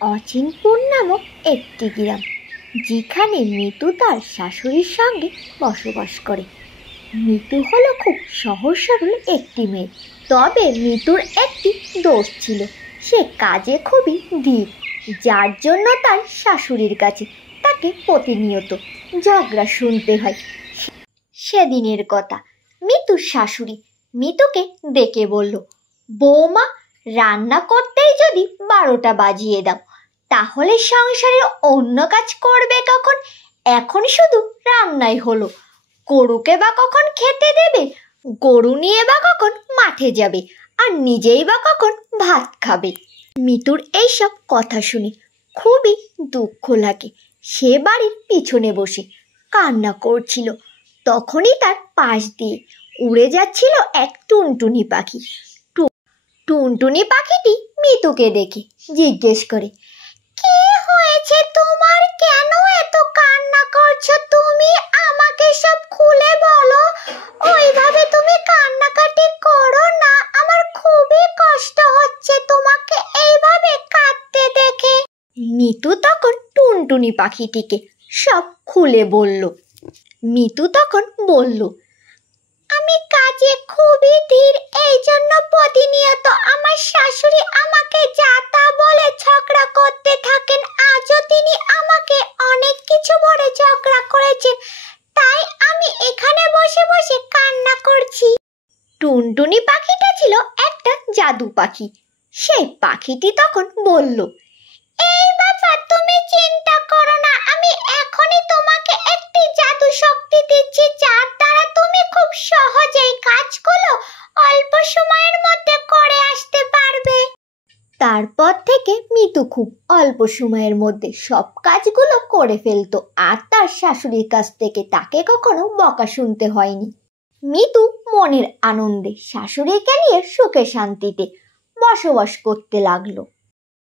অচিনপুর নামক একটি গ্রাম, যেখানে মিতু তার শাশুড়ির সঙ্গে বসবাস করে। মিতু হলো খুব সহজ সরল একটি মেয়ে, তবে মিতুর একটি দোষ ছিল, সে কাজে খুবই ধীর, যার জন্য তার শাশুড়ির কাছে তাকে প্রতিনিয়ত ঝগড়া শুনতে হয়। সেদিনের কথা, মিতুর শাশুড়ি মিতুকে ডেকে বলল, বৌমা, রান্না করতেই যদি 12টা বাজিয়ে দাও, তাহলে সংসারের অন্য কাজ করবে কখন? এখন শুধু রান্নাই হলো, গরুকে বা কখন খেতে দেবে? গরু নিয়ে বা কখন মাঠে যাবে? আর নিজেই বা কখন ভাত খাবে? মিতুর এইসব কথা শুনে খুবই দুঃখ লাগে। সে বাড়ির পিছনে বসে কান্না করছিল। তখনই তার পাশ দিয়ে উড়ে যাচ্ছিল এক টুনটুনি পাখি। টুনটুনি পাখিটি মিতুকে দেখে জিজ্ঞেস করে, কি হয়েছে তোমার? কেন এত কান্না করছো তুমি? আমাকে সব খুলে বলো। ওইভাবে তুমি কান্নাকাটি করো না, আমার খুবই কষ্ট হচ্ছে তোমাকে এইভাবে কাঁদতে দেখে। মিতু তখন টুনটুনি পাখিটিকে সব খুলে বলল। মিতু তখন বলল, আমি কাজে খুবই ধীর, এই জন্য প্রতিনিয়ত আমার শাশুড়ি আমাকে যা তা বলে ঝগড়া করতে থাকেন। আজও তিনি আমাকে অনেক কিছু বলে ঝগড়া করেছেন, তাই আমি এখানে বসে বসে কান্না করছি। টুনটুনি পাখিটা ছিল একটা জাদু পাখি। সেই পাখিটি তখন বলল, এই বাবা, তুমি চিন্তা করো না, আমি এখনই তোমাকে একটি জাদু শক্তি দিচ্ছি, যার দ্বারা তুমি খুব সহজেই কাজগুলো অল্প সময়ের মধ্যে করে আসতে পারবে। তারপর থেকে মিতু খুব অল্প সময়ের মধ্যে সব কাজগুলো করে ফেলতো, আর তার শাশুড়ির কাছ থেকে তাকে কখনো বকা শুনতে হয়নি। মিতু মনের আনন্দে শাশুড়িকে নিয়ে সুখে শান্তিতে বসবাস করতে লাগলো।